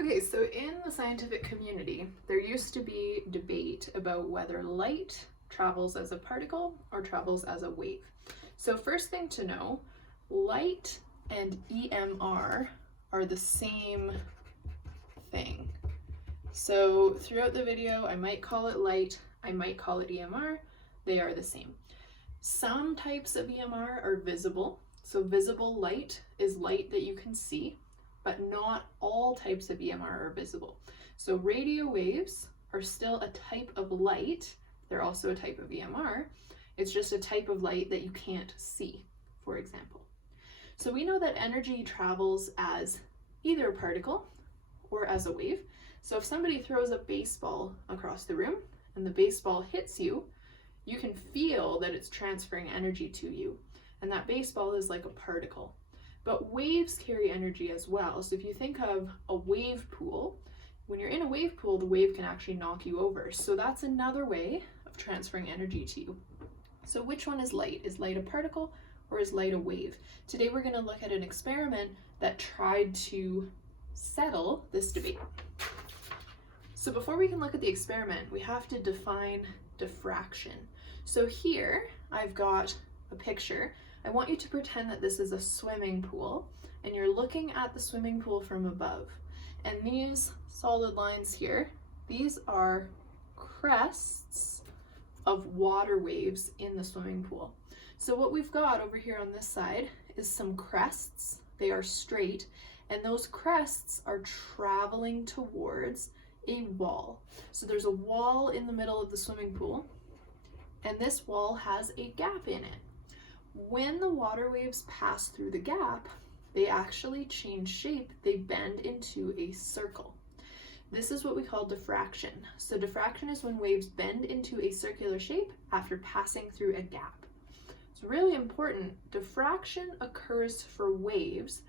Okay, so in the scientific community, there used to be debate about whether light travels as a particle or travels as a wave. So first thing to know, light and EMR are the same thing. So throughout the video, I might call it light, I might call it EMR, they are the same. Some types of EMR are visible. So visible light is light that you can see, but not all types of EMR are visible. So radio waves are still a type of light. They're also a type of EMR. It's just a type of light that you can't see, for example. So we know that energy travels as either a particle or as a wave. So if somebody throws a baseball across the room and the baseball hits you, you can feel that it's transferring energy to you. And that baseball is like a particle. But waves carry energy as well. So if you think of a wave pool, when you're in a wave pool, the wave can actually knock you over. So that's another way of transferring energy to you. So which one is light? Is light a particle or is light a wave? Today we're going to look at an experiment that tried to settle this debate. So before we can look at the experiment, we have to define diffraction. So here I've got a picture. I want you to pretend that this is a swimming pool and you're looking at the swimming pool from above. And these solid lines here, these are crests of water waves in the swimming pool. So what we've got over here on this side is some crests. They are straight, and those crests are traveling towards a wall. So there's a wall in the middle of the swimming pool, and this wall has a gap in it. When the water waves pass through the gap, they actually change shape. They bend into a circle. This is what we call diffraction. So diffraction is when waves bend into a circular shape after passing through a gap. It's really important. Diffraction occurs for waves,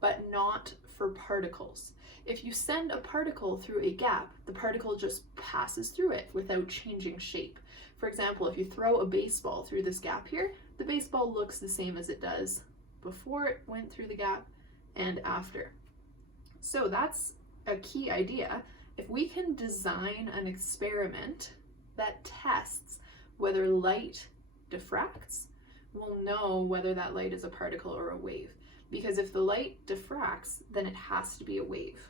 but not for particles. If you send a particle through a gap, the particle just passes through it without changing shape. For example, if you throw a baseball through this gap here, the baseball looks the same as it does before it went through the gap and after. So that's a key idea. If we can design an experiment that tests whether light diffracts, we'll know whether that light is a particle or a wave. Because if the light diffracts, then it has to be a wave.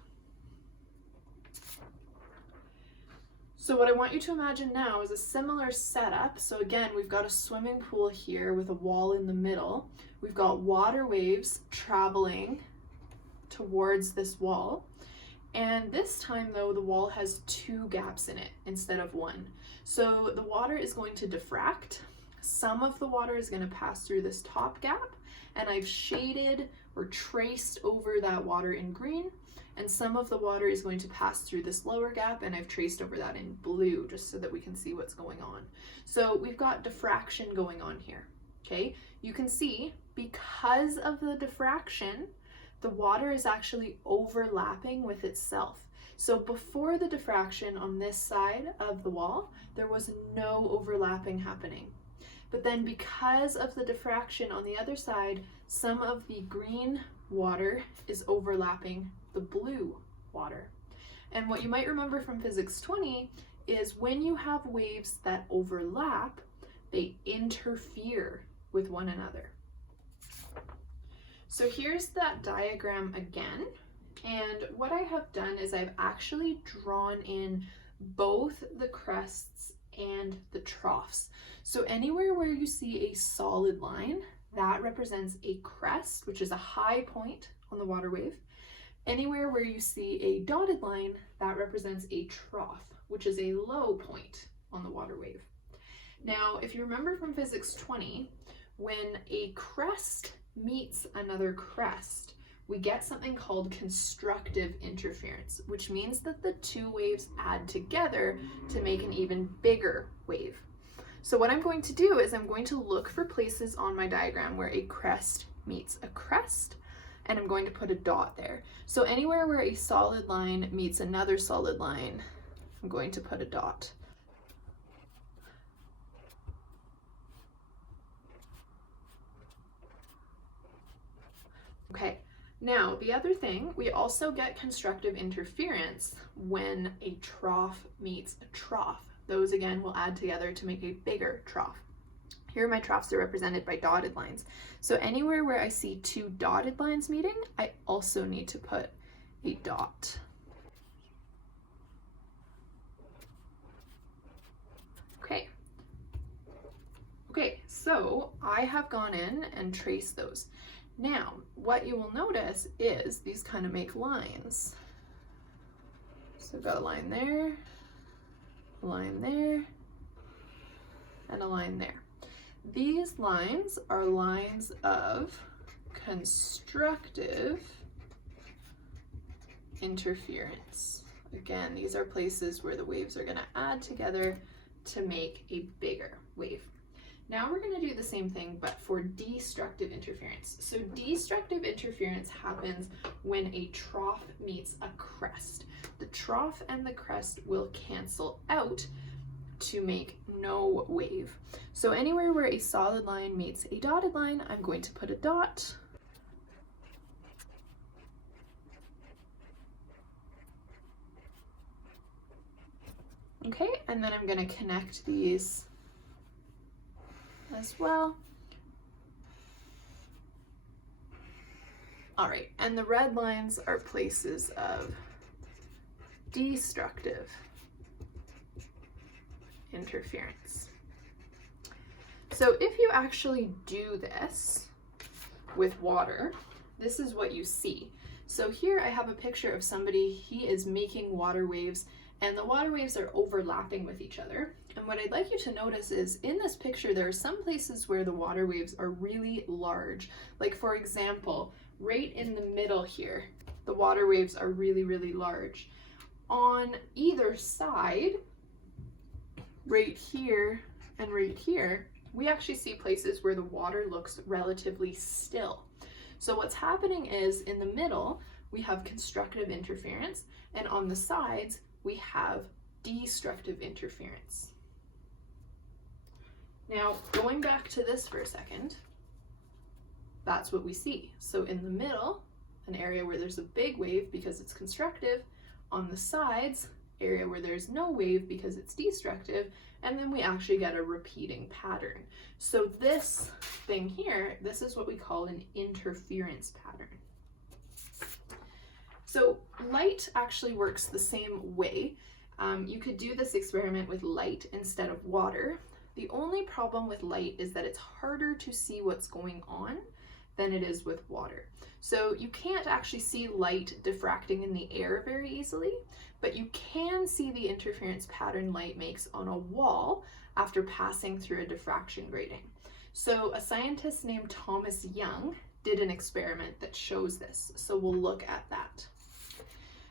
So what I want you to imagine now is a similar setup. So again, we've got a swimming pool here with a wall in the middle. We've got water waves traveling towards this wall. And this time though, the wall has two gaps in it instead of one. So the water is going to diffract. Some of the water is going to pass through this top gap, and I've shaded or traced over that water in green, and some of the water is going to pass through this lower gap, and I've traced over that in blue just so that we can see what's going on. So we've got diffraction going on here, okay? You can see because of the diffraction, the water is actually overlapping with itself. So before the diffraction on this side of the wall, there was no overlapping happening. But then because of the diffraction on the other side, some of the green water is overlapping the blue water. And what you might remember from Physics 20 is when you have waves that overlap, they interfere with one another. So here's that diagram again. And what I have done is I've actually drawn in both the crests and the troughs. So anywhere where you see a solid line, that represents a crest, which is a high point on the water wave. Anywhere where you see a dotted line, that represents a trough, which is a low point on the water wave. Now, if you remember from Physics 20, when a crest meets another crest, we get something called constructive interference, which means that the two waves add together to make an even bigger wave. So what I'm going to do is I'm going to look for places on my diagram where a crest meets a crest, and I'm going to put a dot there. So anywhere where a solid line meets another solid line, I'm going to put a dot. Okay, Now, the other thing, we also get constructive interference when a trough meets a trough. Those again will add together to make a bigger trough. Here my troughs are represented by dotted lines. So anywhere where I see two dotted lines meeting, I also need to put a dot. Okay, so I have gone in and traced those. Now, what you will notice is these kind of make lines. So I've got a line there, a line there, and a line there. These lines are lines of constructive interference. Again, these are places where the waves are going to add together to make a bigger wave. Now we're going to do the same thing, but for destructive interference. So destructive interference happens when a trough meets a crest. The trough and the crest will cancel out to make no wave. So anywhere where a solid line meets a dotted line, I'm going to put a dot. Okay, and then I'm going to connect these as well. All right, and the red lines are places of destructive interference. So if you actually do this with water, this is what you see. So here I have a picture of somebody, he is making water waves, and the water waves are overlapping with each other. And what I'd like you to notice is in this picture, there are some places where the water waves are really large. Like for example, right in the middle here, the water waves are really, really large. On either side, right here and right here, we actually see places where the water looks relatively still. So what's happening is in the middle, we have constructive interference, and on the sides, we have destructive interference. Now, going back to this for a second, that's what we see. So in the middle, an area where there's a big wave because it's constructive, on the sides, area where there's no wave because it's destructive, and then we actually get a repeating pattern. So this thing here, this is what we call an interference pattern. So light actually works the same way. You could do this experiment with light instead of water. The only problem with light is that it's harder to see what's going on than it is with water. So you can't actually see light diffracting in the air very easily, but you can see the interference pattern light makes on a wall after passing through a diffraction grating. So a scientist named Thomas Young did an experiment that shows this. So we'll look at that.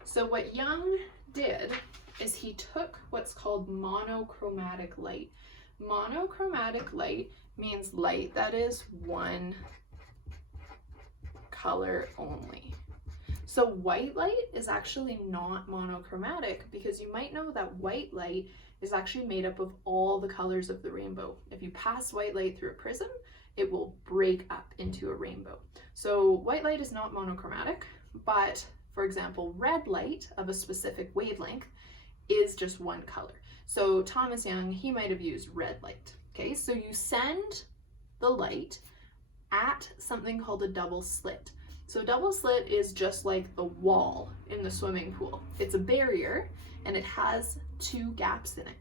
So what Young did is he took what's called monochromatic light. Monochromatic light means light that is one color only. So white light is actually not monochromatic because you might know that white light is actually made up of all the colors of the rainbow. If you pass white light through a prism, it will break up into a rainbow. So white light is not monochromatic, but for example, red light of a specific wavelength is just one color. So Thomas Young, he might have used red light. Okay, so you send the light at something called a double slit. So a double slit is just like the wall in the swimming pool. It's a barrier and it has two gaps in it.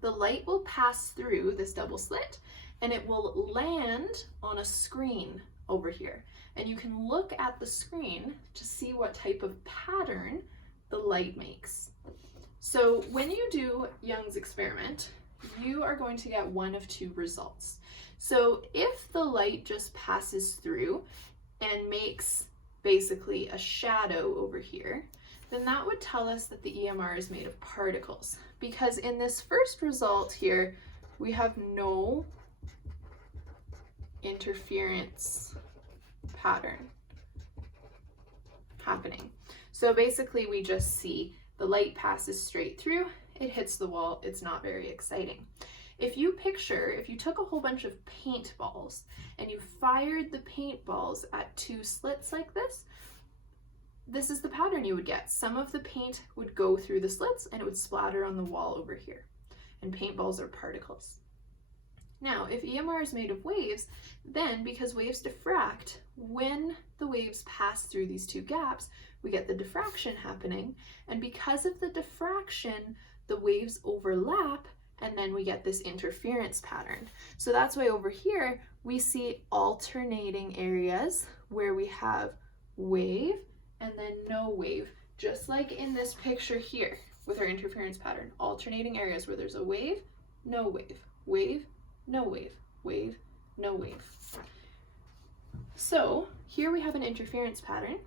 The light will pass through this double slit and it will land on a screen over here. And you can look at the screen to see what type of pattern the light makes. So when you do Young's experiment, you are going to get one of two results. So if the light just passes through and makes basically a shadow over here, then that would tell us that the EMR is made of particles. Because in this first result here, we have no interference pattern happening. So basically we just see the light passes straight through, it hits the wall, it's not very exciting. If you took a whole bunch of paintballs and you fired the paintballs at two slits like this is the pattern you would get. Some of the paint would go through the slits and it would splatter on the wall over here. And paintballs are particles. Now, if EMR is made of waves, then because waves diffract, when the waves pass through these two gaps, we get the diffraction happening. And because of the diffraction, the waves overlap, and then we get this interference pattern. So that's why over here, we see alternating areas where we have wave and then no wave, just like in this picture here with our interference pattern. Alternating areas where there's a wave, no wave, wave, no wave, wave, no wave. So here we have an interference pattern.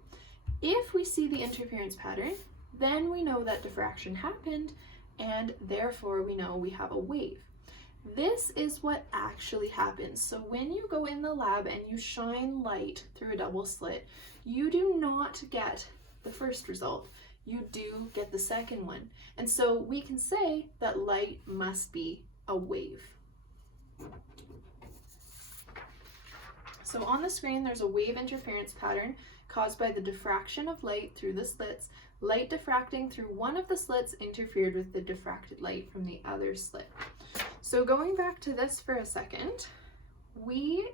If we see the interference pattern, then we know that diffraction happened, and therefore we know we have a wave. This is what actually happens. So when you go in the lab and you shine light through a double slit, you do not get the first result. You do get the second one. And so we can say that light must be a wave. So on the screen, there's a wave interference pattern caused by the diffraction of light through the slits. Light diffracting through one of the slits interfered with the diffracted light from the other slit. So going back to this for a second, we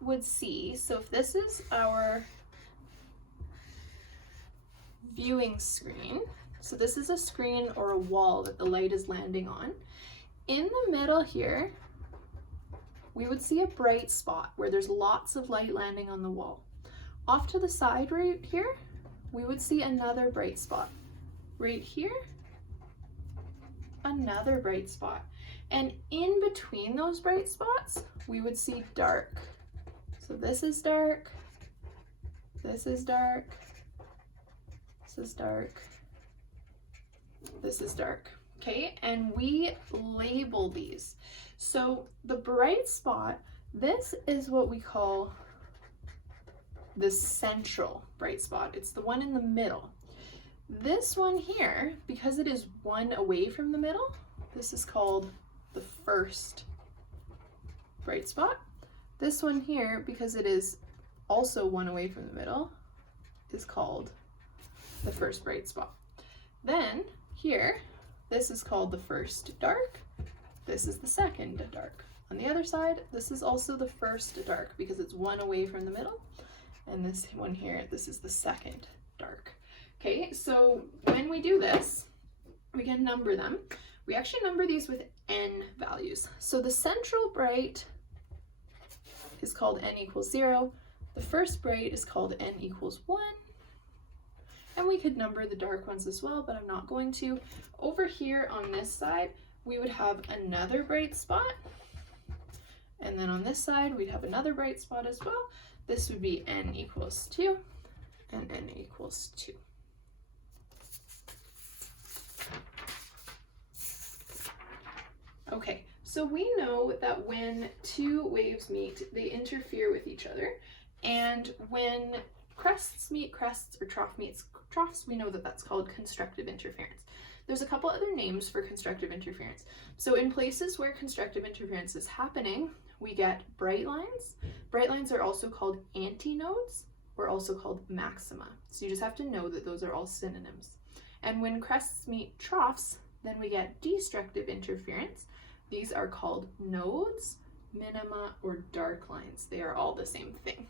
would see, so if this is our viewing screen, so this is a screen or a wall that the light is landing on. In the middle here, we would see a bright spot where there's lots of light landing on the wall. Off to the side right here, we would see another bright spot. Right here, another bright spot. And in between those bright spots, we would see dark. So this is dark, this is dark, this is dark, this is dark. Okay, and we label these. So the bright spot, this is what we call the central bright spot. It's the one in the middle. This one here, because it is one away from the middle, this is called the first bright spot. This one here, because it is also one away from the middle, is called the first bright spot. Then here, this is called the first dark. This is the second dark. On the other side, this is also the first dark because it's one away from the middle. And this one here, this is the second dark. Okay, so when we do this, we can number them. We actually number these with n values. So the central bright is called n equals 0. The first bright is called n equals 1. And we could number the dark ones as well, but I'm not going to. Over here on this side, we would have another bright spot. And then on this side, we'd have another bright spot as well. This would be n equals 2 and n equals 2. Okay, so we know that when two waves meet, they interfere with each other. And when crests meet crests or trough meets troughs, we know that that's called constructive interference. There's a couple other names for constructive interference. So in places where constructive interference is happening, we get bright lines. Bright lines are also called antinodes or also called maxima. So you just have to know that those are all synonyms. And when crests meet troughs, then we get destructive interference. These are called nodes, minima, or dark lines. They are all the same thing.